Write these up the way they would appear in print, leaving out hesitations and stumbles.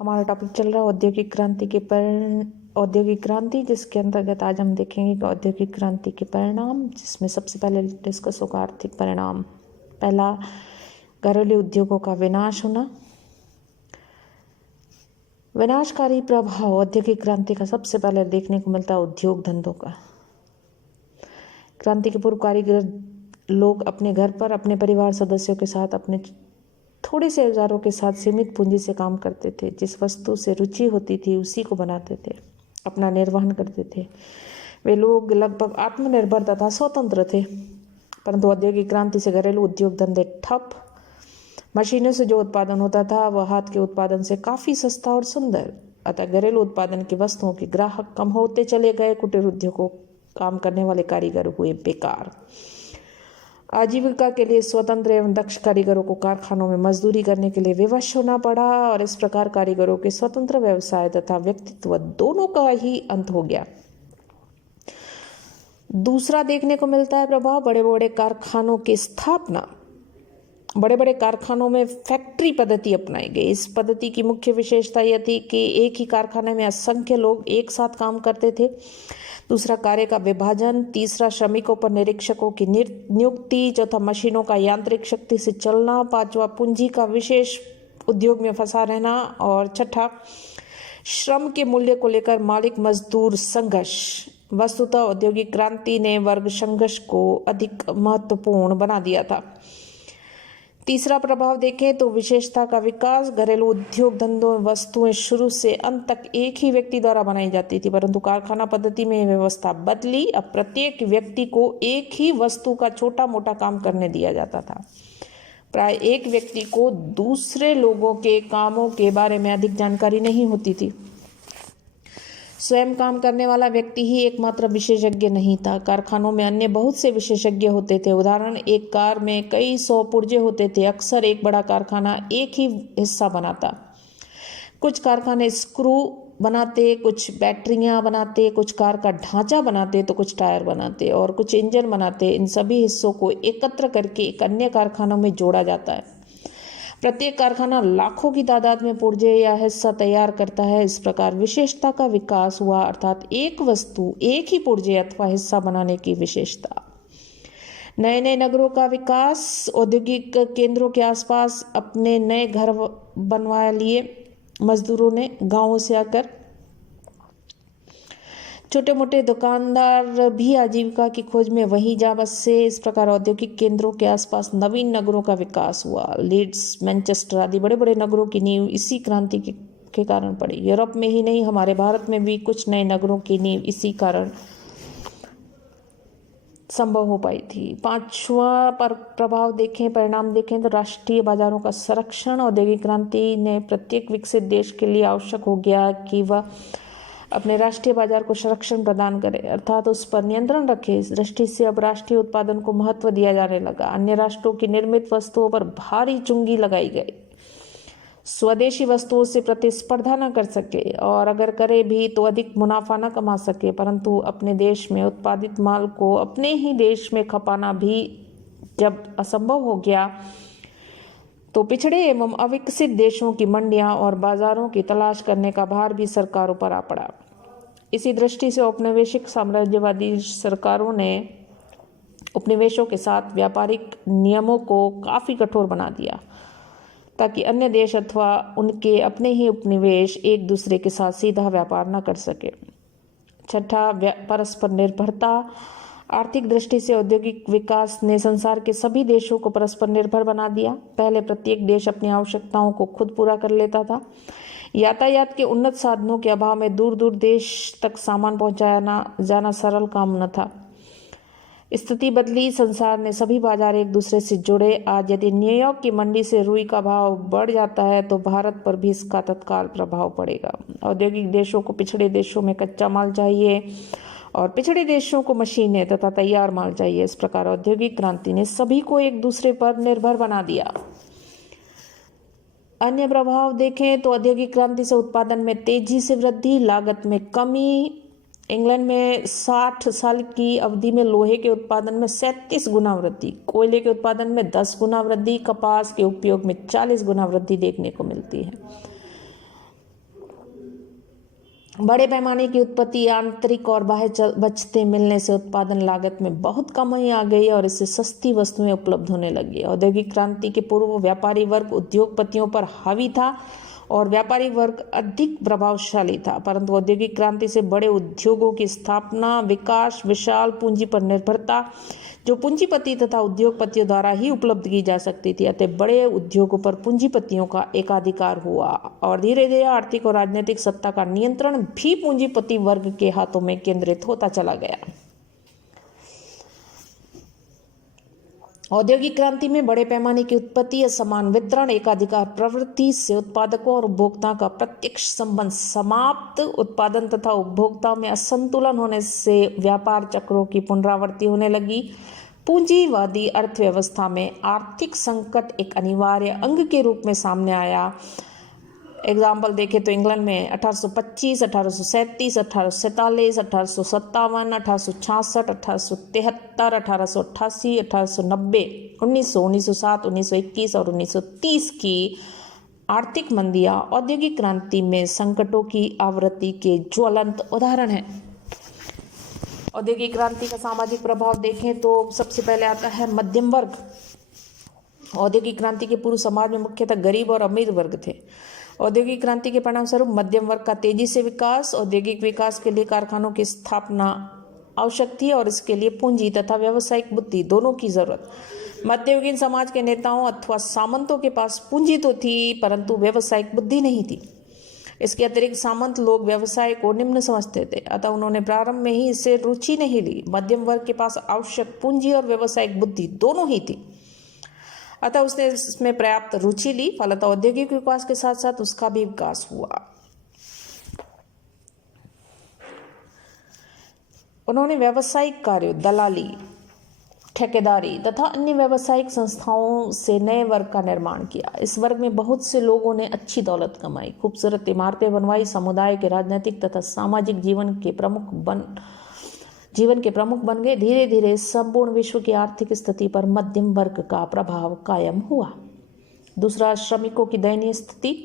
हमारा टॉपिक चल रहा है औद्योगिक क्रांति, जिसके अंतर्गत आज हम देखेंगे कि औद्योगिक क्रांति के परिणाम, जिसमें सबसे पहले डिस्कस होगा आर्थिक परिणाम। पहला, घरेलू उद्योगों का विनाश होना। विनाशकारी प्रभाव औद्योगिक क्रांति का सबसे पहले देखने को मिलता है उद्योग धंधों का। क्रांति के पूर्व कारीगर लोग अपने घर पर अपने परिवार सदस्यों के साथ अपने थोड़े से औजारों के साथ सीमित पूंजी से काम करते थे। जिस वस्तु से रुचि होती थी उसी को बनाते थे, अपना निर्वहन करते थे। वे लोग लगभग आत्मनिर्भर तथा स्वतंत्र थे। परंतु औद्योगिक क्रांति से घरेलू उद्योग धंधे ठप। मशीनों से जो उत्पादन होता था वह हाथ के उत्पादन से काफी सस्ता और सुंदर। अतः घरेलू उत्पादन की वस्तुओं के ग्राहक कम होते चले गए। कुटीर उद्योगों काम करने वाले कारीगर हुए बेकार। आजीविका के लिए स्वतंत्र एवं दक्ष कारीगरों को कारखानों में मजदूरी करने के लिए विवश होना पड़ा और इस प्रकार कारीगरों के स्वतंत्र व्यवसाय तथा व्यक्तित्व दोनों का ही अंत हो गया। दूसरा देखने को मिलता है प्रभाव बड़े बड़े कारखानों की स्थापना। बड़े बड़े कारखानों में फैक्ट्री पद्धति अपनाई गई। इस पद्धति की मुख्य विशेषता यह थी कि एक ही कारखाने में असंख्य लोग एक साथ काम करते थे। दूसरा, कार्य का विभाजन। तीसरा, श्रमिकों पर निरीक्षकों की नियुक्ति। चौथा, मशीनों का यांत्रिक शक्ति से चलना। पांचवा, पूंजी का विशेष उद्योग में फंसा रहना। और छठा, श्रम के मूल्य को लेकर मालिक मजदूर संघर्ष। वस्तुतः औद्योगिक क्रांति ने वर्ग संघर्ष को अधिक महत्वपूर्ण बना दिया था। तीसरा प्रभाव देखें तो विशेषता का विकास। घरेलू उद्योग धंधों में वस्तुएं शुरू से अंत तक एक ही व्यक्ति द्वारा बनाई जाती थी, परंतु कारखाना पद्धति में व्यवस्था बदली। अब प्रत्येक व्यक्ति को एक ही वस्तु का छोटा मोटा काम करने दिया जाता था। प्राय एक व्यक्ति को दूसरे लोगों के कामों के बारे में अधिक जानकारी नहीं होती थी। स्वयं काम करने वाला व्यक्ति ही एकमात्र विशेषज्ञ नहीं था। कारखानों में अन्य बहुत से विशेषज्ञ होते थे। उदाहरण, एक कार में कई 100 पुर्जे होते थे। अक्सर एक बड़ा कारखाना एक ही हिस्सा बनाता। कुछ कारखाने स्क्रू बनाते, कुछ बैटरियां बनाते, कुछ कार का ढांचा बनाते, तो कुछ टायर बनाते और कुछ इंजन बनाते। इन सभी हिस्सों को एकत्र करके एक अन्य कारखानों में जोड़ा जाता है। प्रत्येक कारखाना लाखों की तादाद में पुर्जे या हिस्सा तैयार करता है। इस प्रकार विशेषता का विकास हुआ, अर्थात एक वस्तु एक ही पुर्जे अथवा हिस्सा बनाने की विशेषता। नए नए नगरों का विकास। औद्योगिक केंद्रों के आसपास अपने नए घर बनवा लिए मजदूरों ने गांवों से आकर। छोटे मोटे दुकानदार भी आजीविका की खोज में वहीं जा बसे। इस प्रकार औद्योगिक केंद्रों के आसपास नवीन नगरों का विकास हुआ। लीड्स, मैनचेस्टर आदि बड़े बड़े नगरों की नींव इसी क्रांति के कारण पड़ी। यूरोप में ही नहीं, हमारे भारत में भी कुछ नए नगरों की नींव इसी कारण संभव हो पाई थी। पांचवा पर प्रभाव देखें, परिणाम देखें तो राष्ट्रीय बाजारों का संरक्षण। औद्योगिक क्रांति ने प्रत्येक विकसित देश के लिए आवश्यक हो गया कि वह अपने राष्ट्रीय बाजार को संरक्षण प्रदान करे, अर्थात उस पर नियंत्रण रखे। इस दृष्टि से अब राष्ट्रीय उत्पादन को महत्व दिया जाने लगा। अन्य राष्ट्रों की निर्मित वस्तुओं पर भारी चुंगी लगाई गई। स्वदेशी वस्तुओं से प्रतिस्पर्धा न कर सके और अगर करे भी तो अधिक मुनाफा न कमा सके। परंतु अपने देश में उत्पादित माल को अपने ही देश में खपाना भी जब असंभव हो गया तो पिछड़े एवं अविकसित देशों की मंडियां और बाजारों की तलाश करने का भार भी सरकारों पर आ पड़ा। इसी दृष्टि से औपनिवेशिक साम्राज्यवादी सरकारों ने उपनिवेशों के साथ व्यापारिक नियमों को काफी कठोर बना दिया ताकि अन्य देश अथवा उनके अपने ही उपनिवेश एक दूसरे के साथ सीधा व्यापार न कर सके। छठा, परस्पर निर्भरता। आर्थिक दृष्टि से औद्योगिक विकास ने संसार के सभी देशों को परस्पर निर्भर बना दिया। पहले प्रत्येक देश अपनी आवश्यकताओं को खुद पूरा कर लेता था। यातायात के उन्नत साधनों के अभाव में दूर दूर देश तक सामान पहुंचाना जाना सरल काम न था। स्थिति बदली, संसार ने सभी बाजार एक दूसरे से जुड़े। आज यदि न्यूयॉर्क की मंडी से रुई का भाव बढ़ जाता है तो भारत पर भी इसका तत्काल प्रभाव पड़ेगा। औद्योगिक देशों को पिछड़े देशों में कच्चा माल चाहिए और पिछड़े देशों को मशीनें तथा तैयार माल चाहिए। इस प्रकार औद्योगिक क्रांति ने सभी को एक दूसरे पर निर्भर बना दिया। अन्य प्रभाव देखें तो औद्योगिक क्रांति से उत्पादन में तेजी से वृद्धि, लागत में कमी। इंग्लैंड में 60 साल की अवधि में लोहे के उत्पादन में 37 गुना वृद्धि, कोयले के उत्पादन में 10 गुना वृद्धि, कपास के उपयोग में 40 गुना वृद्धि देखने को मिलती है। बड़े पैमाने की उत्पत्ति, आंतरिक और बाह्य बचते मिलने से उत्पादन लागत में बहुत कमी आ गई और इससे सस्ती वस्तुएं उपलब्ध होने लगी। औद्योगिक क्रांति के पूर्व व्यापारी वर्ग उद्योगपतियों पर हावी था और व्यापारी वर्ग अधिक प्रभावशाली था, परंतु औद्योगिक क्रांति से बड़े उद्योगों की स्थापना, विकास, विशाल पूंजी पर निर्भरता जो पूंजीपति तथा उद्योगपतियों द्वारा ही उपलब्ध की जा सकती थी, अतः बड़े उद्योगों पर पूंजीपतियों का एकाधिकार हुआ और धीरे धीरे आर्थिक और राजनीतिक सत्ता का नियंत्रण भी पूंजीपति वर्ग के हाथों में केंद्रित होता चला गया। औद्योगिक क्रांति में बड़े पैमाने की उत्पत्ति, असमान वितरण, एकाधिकार प्रवृत्ति से उत्पादकों और उपभोक्ताओं का प्रत्यक्ष संबंध समाप्त, उत्पादन तथा उपभोक्ताओं में असंतुलन होने से व्यापार चक्रों की पुनरावृत्ति होने लगी। पूंजीवादी अर्थव्यवस्था में आर्थिक संकट एक अनिवार्य अंग के रूप में सामने आया। एग्जाम्पल देखें तो इंग्लैंड में 1825, 1837, 1847, 1857, 1866, 1873, 1888, 1890, 1907, 1921 और 1930 की आर्थिक मंदियां औद्योगिक क्रांति में संकटों की आवृत्ति के ज्वलंत उदाहरण हैं। औद्योगिक क्रांति का सामाजिक प्रभाव देखें तो सबसे पहले आता है मध्यम वर्ग। औद्योगिक क्रांति के पूर्व समाज में मुख्यतः गरीब और अमीर वर्ग थे। औद्योगिक क्रांति के परिणाम स्वरूप मध्यम वर्ग का तेजी से विकास, औद्योगिक विकास के लिए कारखानों की स्थापना आवश्यक थी और इसके लिए पूंजी तथा व्यावसायिक बुद्धि दोनों की जरूरत। मध्ययुगीन समाज के नेताओं अथवा सामंतों के पास पूंजी तो थी परंतु व्यावसायिक बुद्धि नहीं थी। इसके अतिरिक्त सामंत लोग व्यवसाय को निम्न समझते थे, अतः उन्होंने प्रारंभ में ही इससे रुचि नहीं ली। मध्यम वर्ग के पास आवश्यक पूंजी और व्यावसायिक बुद्धि दोनों ही थी, अतः उसने इसमें पर्याप्त रुचि ली। फलतः औद्योगिक विकास के साथ साथ उसका भी विकास हुआ। उन्होंने व्यावसायिक कार्यों, दलाली, ठेकेदारी तथा अन्य व्यावसायिक संस्थाओं से नए वर्ग का निर्माण किया। इस वर्ग में बहुत से लोगों ने अच्छी दौलत कमाई, खूबसूरत इमारतें बनवाई, समुदाय के राजनीतिक तथा सामाजिक जीवन के प्रमुख बन गए। धीरे धीरे संपूर्ण विश्व की आर्थिक स्थिति पर मध्यम वर्ग का प्रभाव कायम हुआ। दूसरा, श्रमिकों की दयनीय स्थिति।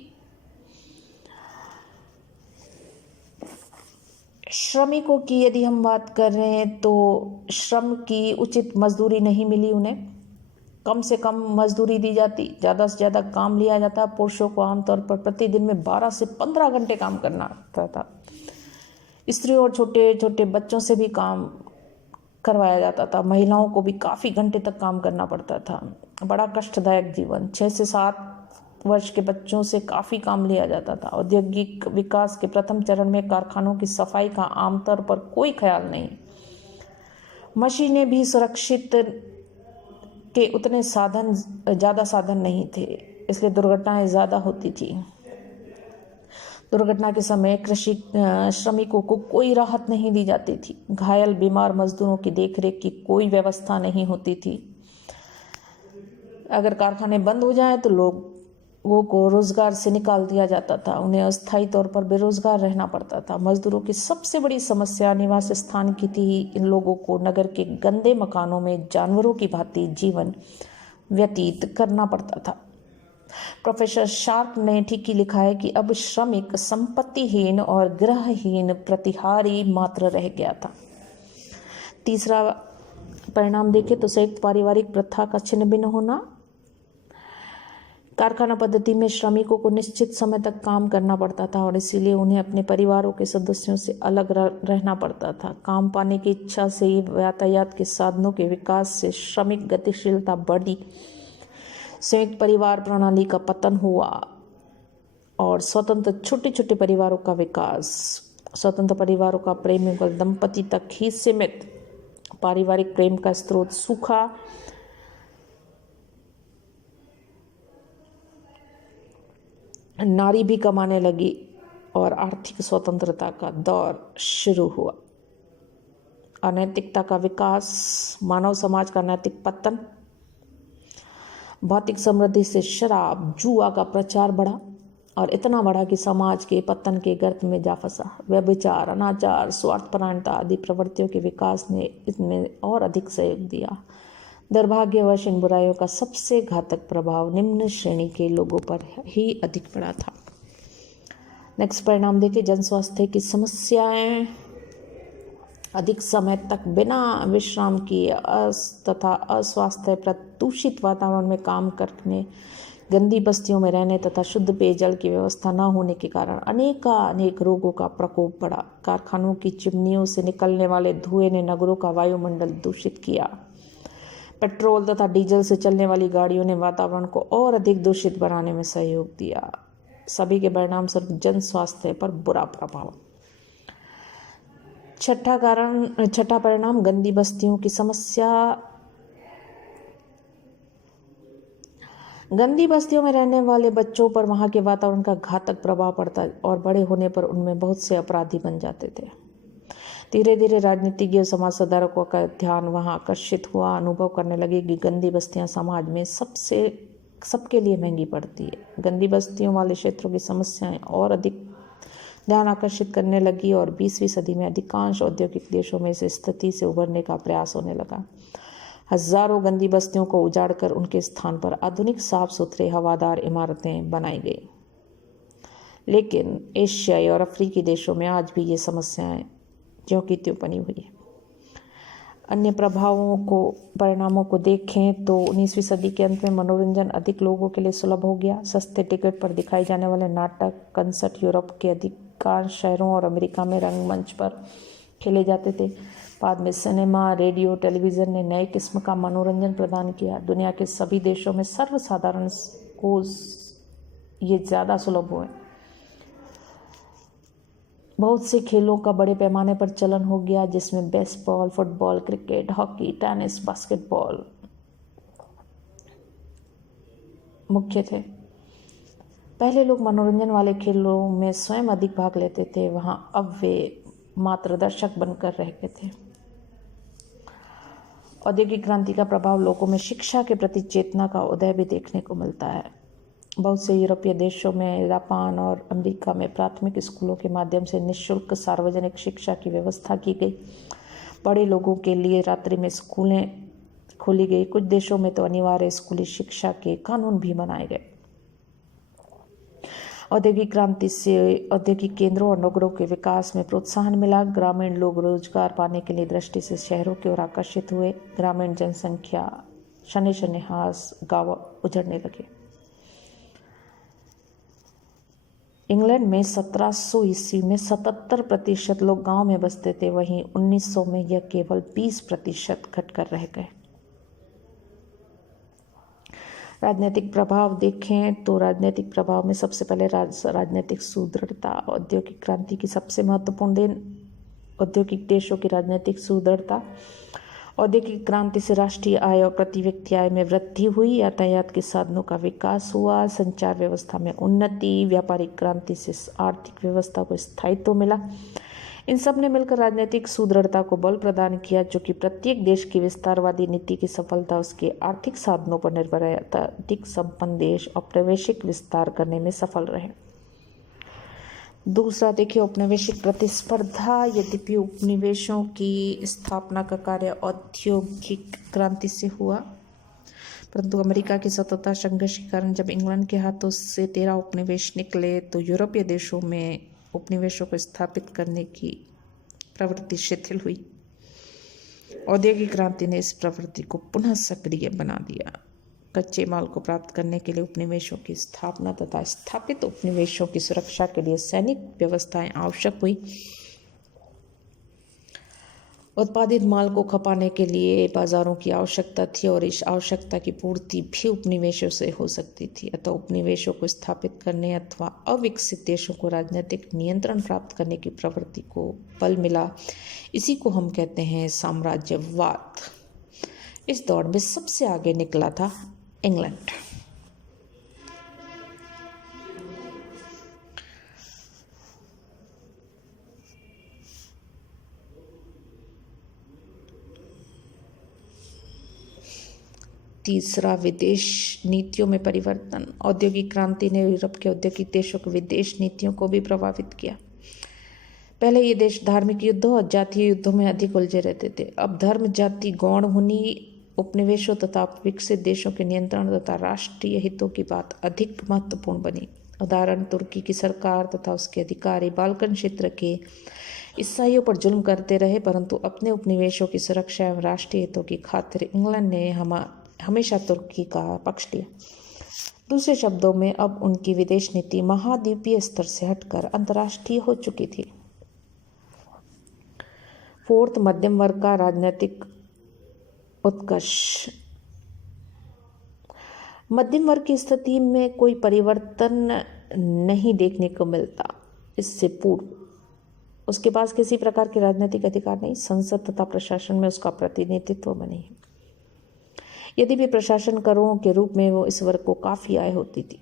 श्रमिकों की यदि हम बात कर रहे हैं तो श्रम की उचित मजदूरी नहीं मिली उन्हें, कम से कम मजदूरी दी जाती, ज़्यादा से ज़्यादा काम लिया जाता। पुरुषों को आमतौर पर प्रतिदिन में 12 से 15 घंटे काम करना पड़ता था। स्त्रियों और छोटे छोटे बच्चों से भी काम करवाया जाता था। महिलाओं को भी काफ़ी घंटे तक काम करना पड़ता था। बड़ा कष्टदायक जीवन। 6 से 7 वर्ष के बच्चों से काफ़ी काम लिया जाता था। औद्योगिक विकास के प्रथम चरण में कारखानों की सफाई का आमतौर पर कोई ख्याल नहीं। मशीनें भी सुरक्षित के उतने ज़्यादा साधन नहीं थे, इसलिए दुर्घटनाएं ज़्यादा होती थी। दुर्घटना के समय श्रमिकों को कोई राहत नहीं दी जाती थी। घायल बीमार मजदूरों की देखरेख की कोई व्यवस्था नहीं होती थी। अगर कारखाने बंद हो जाएं तो लोगों को रोजगार से निकाल दिया जाता था, उन्हें अस्थायी तौर पर बेरोजगार रहना पड़ता था। मजदूरों की सबसे बड़ी समस्या निवास स्थान की थी। इन लोगों को नगर के गंदे मकानों में जानवरों की भांति जीवन व्यतीत करना पड़ता था। प्रोफेसर शार्प ने ठीक ही लिखा है कि अब श्रमिक संपत्तिहीन और गृहहीन प्रतिहारी मात्र रह गया था। तीसरा परिणाम देखें तो संयुक्त पारिवारिक प्रथा का छिन्न भिन्न होना। कारखाना पद्धति में श्रमिकों को निश्चित समय तक काम करना पड़ता था और इसीलिए उन्हें अपने परिवारों के सदस्यों से अलग रहना पड़ता था। काम पाने की इच्छा से ही यातायात के साधनों के विकास से श्रमिक गतिशीलता बढ़ी। संयुक्त परिवार प्रणाली का पतन हुआ और स्वतंत्र छोटे छोटे परिवारों का विकास। स्वतंत्र परिवारों का प्रेम केवल दंपति तक ही सीमित। पारिवारिक प्रेम का स्रोत सूखा। नारी भी कमाने लगी और आर्थिक स्वतंत्रता का दौर शुरू हुआ। अनैतिकता का विकास, मानव समाज का नैतिक पतन। भौतिक समृद्धि से शराब, जुआ का प्रचार बढ़ा और इतना बढ़ा कि समाज के पतन के गर्त में जा फंसा। व्यभिचार, अनाचार, स्वार्थपरायणता आदि प्रवृत्तियों के विकास ने इसमें और अधिक सहयोग दिया। दुर्भाग्यवश इन बुराइयों का सबसे घातक प्रभाव निम्न श्रेणी के लोगों पर ही अधिक पड़ा था। नेक्स्ट परिणाम देखिए, जन स्वास्थ्य की समस्याएं, अधिक समय तक बिना विश्राम किए तथा अस्वास्थ्य प्रदूषित वातावरण में काम करने, गंदी बस्तियों में रहने तथा शुद्ध पेयजल की व्यवस्था न होने के कारण अनेक रोगों का प्रकोप बढ़ा। कारखानों की चिमनियों से निकलने वाले धुएं ने नगरों का वायुमंडल दूषित किया। पेट्रोल तथा डीजल से चलने वाली गाड़ियों ने वातावरण को और अधिक दूषित बनाने में सहयोग दिया। सभी के परिणाम स्वरूप जन स्वास्थ्य पर बुरा प्रभाव। छठा परिणाम, गंदी बस्तियों की समस्या। गंदी बस्तियों में रहने वाले बच्चों पर वहां के वातावरण का घातक प्रभाव पड़ता और बड़े होने पर उनमें बहुत से अपराधी बन जाते थे। धीरे धीरे राजनीतिज्ञ और समाज सुधारकों का ध्यान वहां आकर्षित हुआ। अनुभव करने लगे कि गंदी बस्तियां समाज में सबके लिए महंगी पड़ती है। गंदी बस्तियों वाले क्षेत्रों की समस्याएं और अधिक ध्यान आकर्षित करने लगी और 20वीं सदी में अधिकांश औद्योगिक देशों में इस स्थिति से उबरने का प्रयास होने लगा। हजारों गंदी बस्तियों को उजाड़कर उनके स्थान पर आधुनिक साफ सुथरे हवादार इमारतें बनाई गई। लेकिन एशियाई और अफ्रीकी देशों में आज भी ये समस्याएं ज्यों की त्यों बनी हुई है। अन्य परिणामों को देखें तो 19वीं सदी के अंत में मनोरंजन अधिक लोगों के लिए सुलभ हो गया। सस्ते टिकट पर दिखाए जाने वाले नाटक, कंसर्ट यूरोप के अधिकांश शहरों और अमेरिका में रंगमंच पर खेले जाते थे। बाद में सिनेमा, रेडियो, टेलीविज़न ने नए किस्म का मनोरंजन प्रदान किया। दुनिया के सभी देशों में सर्वसाधारण को ये ज़्यादा सुलभ हुए। बहुत से खेलों का बड़े पैमाने पर चलन हो गया, जिसमें baseball, football, cricket, hockey, tennis, basketball मुख्य थे। पहले लोग मनोरंजन वाले खेलों में स्वयं अधिक भाग लेते थे, वहां अब वे मात्र दर्शक बनकर रह गए थे। औद्योगिक क्रांति का प्रभाव लोगों में शिक्षा के प्रति चेतना का उदय भी देखने को मिलता है। बहुत से यूरोपीय देशों में, जापान और अमेरिका में प्राथमिक स्कूलों के माध्यम से निःशुल्क सार्वजनिक शिक्षा की व्यवस्था की गई। बड़े लोगों के लिए रात्रि में स्कूलें खोली गई। कुछ देशों में तो अनिवार्य स्कूली शिक्षा के कानून भी बनाए गए। औद्योगिक क्रांति से औद्योगिक केंद्रों और नगरों के विकास में प्रोत्साहन मिला। ग्रामीण लोग रोजगार पाने के लिए दृष्टि से शहरों की ओर आकर्षित हुए। ग्रामीण जनसंख्या शनि शनिहास गांव उजड़ने लगे। इंग्लैंड में 1700 ईस्वी में 77% लोग गांव में बसते थे, वहीं 1900 में यह केवल 20% घटकर रह गए। राजनीतिक प्रभाव देखें तो राजनीतिक प्रभाव में सबसे पहले राजनीतिक सुदृढ़ता। औद्योगिक क्रांति की सबसे महत्वपूर्ण देन औद्योगिक देशों की राजनीतिक सुदृढ़ता। औद्योगिक क्रांति से राष्ट्रीय आय और प्रति व्यक्ति आय में वृद्धि हुई। यातायात के साधनों का विकास हुआ। संचार व्यवस्था में उन्नति। व्यापारिक क्रांति से आर्थिक व्यवस्था को स्थायित्व मिला। इन सब ने मिलकर राजनीतिक सुदृढ़ता को बल प्रदान किया, जो कि प्रत्येक देश की विस्तारवादी नीति की सफलता उसके आर्थिक साधनों पर निर्भर है। अधिक संपन्न देश औपनिवेशिक विस्तार करने में सफल रहे। दूसरा देखिए, औपनिवेशिक प्रतिस्पर्धा। यद्यपि उपनिवेशों की स्थापना का कार्य औद्योगिक क्रांति से हुआ, परंतु अमेरिका की स्वतंत्रता संघर्ष के कारण जब इंग्लैंड के हाथों से 13 उपनिवेश निकले तो यूरोपीय देशों में उपनिवेशों को स्थापित करने की प्रवृत्ति शिथिल हुई। औद्योगिक क्रांति ने इस प्रवृत्ति को पुनः सक्रिय बना दिया। कच्चे माल को प्राप्त करने के लिए उपनिवेशों की स्थापना तथा स्थापित उपनिवेशों की सुरक्षा के लिए सैनिक व्यवस्थाएं आवश्यक हुई। उत्पादित माल को खपाने के लिए बाजारों की आवश्यकता थी और इस आवश्यकता की पूर्ति भी उपनिवेशों से हो सकती थी। अतः उपनिवेशों को स्थापित करने अथवा अविकसित देशों को राजनीतिक नियंत्रण प्राप्त करने की प्रवृत्ति को बल मिला। इसी को हम कहते हैं साम्राज्यवाद। इस दौड़ में सबसे आगे निकला था इंग्लैंड। तीसरा, विदेश नीतियों में परिवर्तन। औद्योगिक क्रांति ने यूरोप के औद्योगिक देशों की विदेश नीतियों को भी प्रभावित किया। पहले ये देश धार्मिक युद्धों और जातीय युद्धों में अधिक उलझे रहते थे। अब धर्म, जाति, गौण होनी, उपनिवेशों तथा विकसित देशों के नियंत्रण तथा राष्ट्रीय हितों की बात अधिक महत्वपूर्ण बनी। उदाहरण तुर्की की सरकार तथा उसके अधिकारी बाल्कन क्षेत्र के ईसाइयों पर जुल्म करते रहे, परंतु अपने उपनिवेशों की सुरक्षा एवं राष्ट्रीय हितों की खातिर इंग्लैंड ने हमेशा तुर्की का पक्ष लिया। दूसरे शब्दों में अब उनकी विदेश नीति महाद्वीपीय स्तर से हटकर अंतर्राष्ट्रीय हो चुकी थी। फोर्थ, मध्यम वर्ग का राजनीतिक उत्कर्ष। मध्यम वर्ग की स्थिति में कोई परिवर्तन नहीं देखने को मिलता। इससे पूर्व उसके पास किसी प्रकार के राजनीतिक अधिकार नहीं, संसद तथा प्रशासन में उसका प्रतिनिधित्व नहीं। यदि भी प्रशासन करों के रूप में वो इस वर्ग को काफ़ी आय होती थी,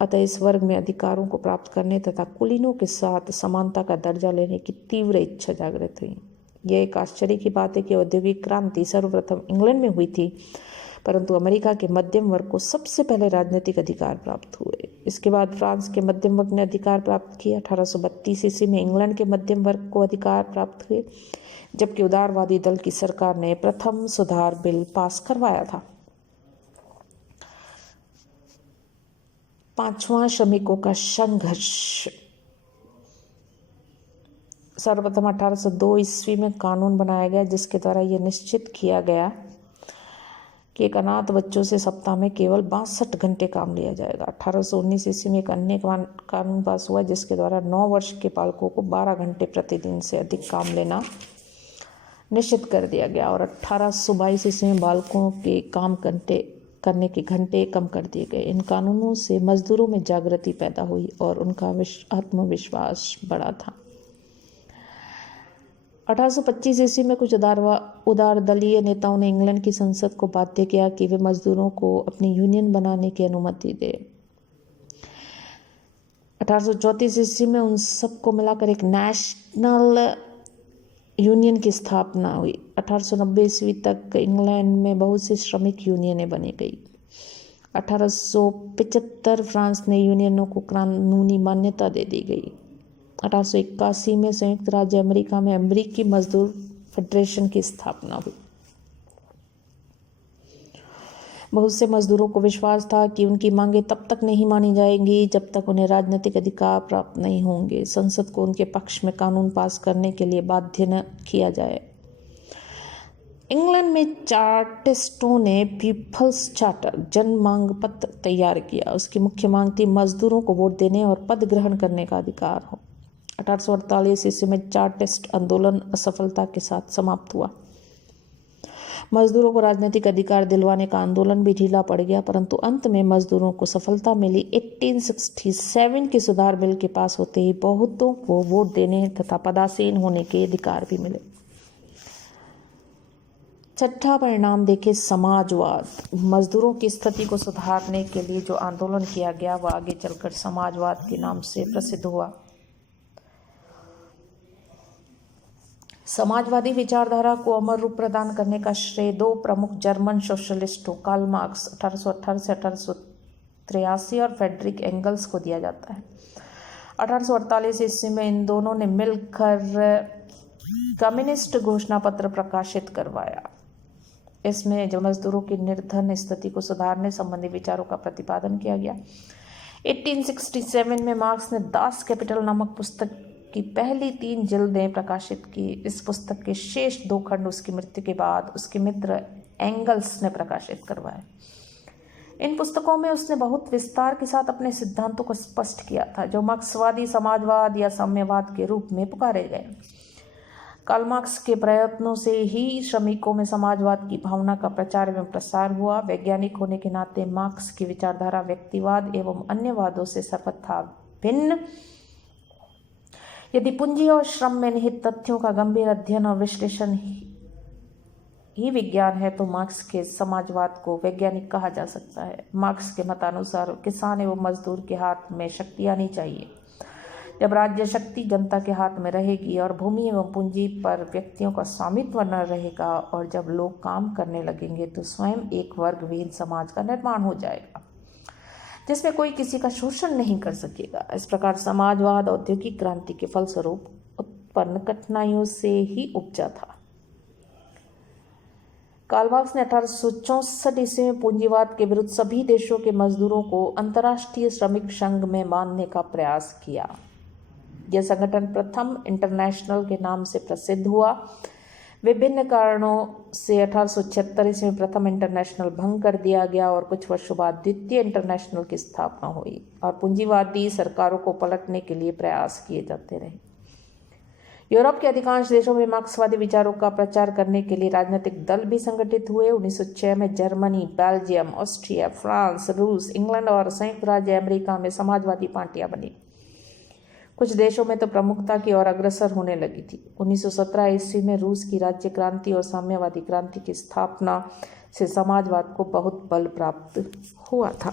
अतः इस वर्ग में अधिकारों को प्राप्त करने तथा कुलीनों के साथ समानता का दर्जा लेने की तीव्र इच्छा जागृत हुई। यह एक आश्चर्य की बात है कि औद्योगिक क्रांति सर्वप्रथम इंग्लैंड में हुई थी, परंतु अमेरिका के मध्यम वर्ग को सबसे पहले राजनीतिक अधिकार प्राप्त हुए। इसके बाद फ्रांस के मध्यम वर्ग ने अधिकार प्राप्त किया। 1832 ईस्वी में इंग्लैंड के मध्यम वर्ग को अधिकार प्राप्त हुए, जबकि उदारवादी दल की सरकार ने प्रथम सुधार बिल पास करवाया था। 5वां, श्रमिकों का संघर्ष। सर्वप्रथम 1802 ईस्वी में कानून बनाया गया, जिसके द्वारा यह निश्चित किया गया कि एक अनाथ बच्चों से सप्ताह में केवल 62 घंटे काम लिया जाएगा। 1819 ईस्वी में एक अन्य कानून पास हुआ, जिसके द्वारा 9 वर्ष के बालकों को 12 घंटे प्रतिदिन से अधिक काम लेना निश्चित कर दिया गया और 1822 ईस्वी में बालकों के काम करने के घंटे कम कर दिए गए। इन कानूनों से मजदूरों में जागृति पैदा हुई और उनका आत्मविश्वास बढ़ा था। 1825 ईस्वी में कुछ उदारदलीय नेताओं ने इंग्लैंड की संसद को बाध्य किया कि वे मजदूरों को अपनी यूनियन बनाने की अनुमति दे। 1834 ईस्वी में उन सबको मिलाकर एक नेशनल यूनियन की स्थापना हुई। 1890 ईस्वी तक इंग्लैंड में बहुत सी श्रमिक यूनियनें बनी गई। 1875 फ्रांस ने यूनियनों को कानूनी मान्यता दे दी गई। 1881 में संयुक्त राज्य अमेरिका में अमेरिकी मजदूर फेडरेशन की स्थापना हुई। बहुत से मजदूरों को विश्वास था कि उनकी मांगें तब तक नहीं मानी जाएंगी जब तक उन्हें राजनीतिक अधिकार प्राप्त नहीं होंगे। संसद को उनके पक्ष में कानून पास करने के लिए बाध्य न किया जाए। इंग्लैंड में चार्टिस्टों ने पीपल्स चार्टर जन मांग पत्र तैयार किया। उसकी मुख्य मांग थी मजदूरों को वोट देने और पद ग्रहण करने का अधिकार हो। 1848 ईस्वी में चार्टिस्ट आंदोलन असफलता के साथ समाप्त हुआ। मजदूरों को राजनीतिक अधिकार दिलवाने का आंदोलन भी ढीला पड़ गया, परंतु अंत में मजदूरों को सफलता मिली। 1867 के सुधार बिल के पास होते ही बहुतों को वोट देने तथा पदासीन होने के अधिकार भी मिले। छठा परिणाम देखें, समाजवाद। मजदूरों की स्थिति को सुधारने के लिए जो आंदोलन किया गया वह आगे चलकर समाजवाद के नाम से प्रसिद्ध हुआ। समाजवादी विचारधारा को अमर रूप प्रदान करने का श्रेय दो प्रमुख जर्मन सोशलिस्टों कार्ल मार्क्स 1818 से 1883 और फ्रेडरिक एंगल्स को दिया जाता है। 1848 ईस्वी में इन दोनों ने मिलकर कम्युनिस्ट घोषणा पत्र प्रकाशित करवाया। इसमें जो मजदूरों की निर्धन स्थिति को सुधारने संबंधी विचारों का प्रतिपादन किया गया। 1867 में मार्क्स ने दास कैपिटल नामक पुस्तक की पहली 3 जिल्दें प्रकाशित की। इस पुस्तक के शेष 2 खंड उसकी मृत्यु के बाद उसके मित्र एंगल्स ने प्रकाशित करवाए। इन पुस्तकों में उसने बहुत विस्तार के साथ अपने सिद्धांतों को स्पष्ट किया था, जो मार्क्सवादी समाजवाद या साम्यवाद के रूप में पुकारे गए। कार्ल मार्क्स के प्रयत्नों से ही श्रमिकों में समाजवाद की भावना का प्रचार एवं प्रसार हुआ। वैज्ञानिक होने के नाते मार्क्स की विचारधारा व्यक्तिवाद एवं अन्यवादों से सर्वथा भिन्न। यदि पूंजी और श्रम में निहित तथ्यों का गंभीर अध्ययन और विश्लेषण ही विज्ञान है, तो मार्क्स के समाजवाद को वैज्ञानिक कहा जा सकता है। मार्क्स के मतानुसार किसान एवं मजदूर के हाथ में शक्ति आनी चाहिए। जब राज्य शक्ति जनता के हाथ में रहेगी और भूमि एवं पूंजी पर व्यक्तियों का स्वामित्व न रहेगा और जब लोग काम करने लगेंगे तो स्वयं एक वर्गविहीन समाज का निर्माण हो जाएगा, जिसमें कोई किसी का शोषण नहीं कर सकेगा। इस प्रकार समाजवाद औद्योगिक क्रांति के फलस्वरूप उत्पन्न कठिनाइयों से ही उपजा था। कार्ल मार्क्स ने 1864 ईस्वी में पूंजीवाद के विरुद्ध सभी देशों के मजदूरों को अंतर्राष्ट्रीय श्रमिक संघ में मानने का प्रयास किया। यह संगठन प्रथम इंटरनेशनल के नाम से प्रसिद्ध हुआ। विभिन्न कारणों से 1876 ईस्वी में प्रथम इंटरनेशनल भंग कर दिया गया और कुछ वर्षों बाद द्वितीय इंटरनेशनल की स्थापना हुई और पूंजीवादी सरकारों को पलटने के लिए प्रयास किए जाते रहे। यूरोप के अधिकांश देशों में मार्क्सवादी विचारों का प्रचार करने के लिए राजनीतिक दल भी संगठित हुए। 1906 में जर्मनी, बेल्जियम, ऑस्ट्रिया, फ्रांस, रूस, इंग्लैंड और संयुक्त राज्य अमेरिका में समाजवादी पार्टियां बनी। कुछ देशों में तो प्रमुखता की ओर अग्रसर होने लगी थी। 1917 ईस्वी में रूस की राज्य क्रांति और साम्यवादी क्रांति की स्थापना से समाजवाद को बहुत बल प्राप्त हुआ था।